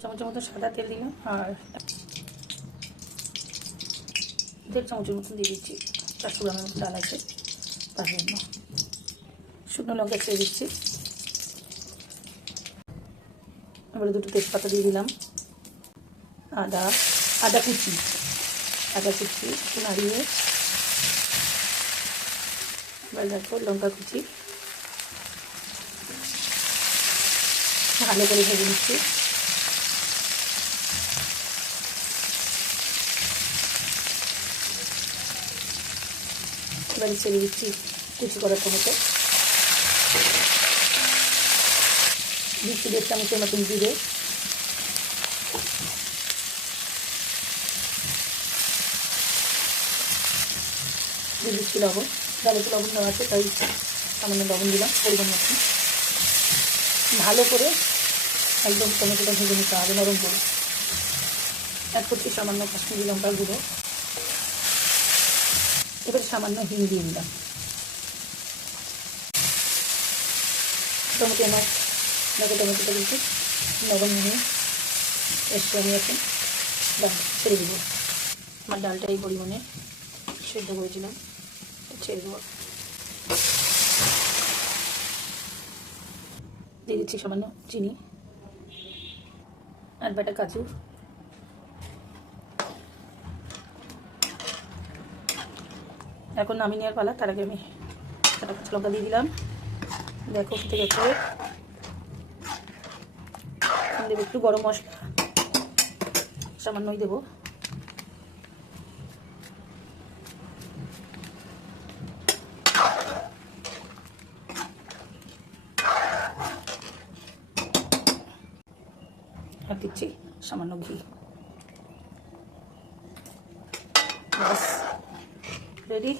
চামচের মতো সাদা তেল দিলাম আর 1.5 চামচের মতন দিয়ে দিচ্ছি 400 গ্রামের মতো ডাল আছে তার জন্য। শুকনো লঙ্কা ছেড়ে দিচ্ছি, এবারে 2টো তেজপাতা দিয়ে দিলাম, আদা কুচি একটু নাড়িয়ে, এবার দেখো লঙ্কা কুচি ভালো করে ভেজে নিচ্ছি। এবারে ছেড়ে দিচ্ছি কুচি করা টমেটো, দিচ্ছি 1.5 চামচের মতন জিরে, দিয়ে দিচ্ছি লবণ, ডালে তো লবণ দেওয়া আছে তাই সামান্য লবণ দিলাম পরিমাণ মতন। ভালো করে একদম টমেটোটা ভেজে নিতে হবে নরম করে। অ্যাড করছি সামান্য কাশ্মীরি লঙ্কার গুঁড়ো, এবার সামান্য হিং দিয়ে দিলাম। মোটামুটি আমার দেখো টমেটোটা কিন্তু নরম নিয়ে এসে আমি এখন ডাল ছেড়ে দেবো। আমার ডালটা এই পরিমাণে সেদ্ধ করেছিলাম, ছেড়ে দেবো। দিয়ে দিচ্ছি সামান্য চিনি আর বাটা কাজু, এখন নামিয়ে নেওয়ার পালা। তার আগে আমি কাঁচা লঙ্কা দিয়ে দিলাম, দেখো ফুটে গেছে। দেবো একটু গরম মশলা, সামান্যই দেবো, আর দিচ্ছি সামান্য ঘি। বাস রেডি।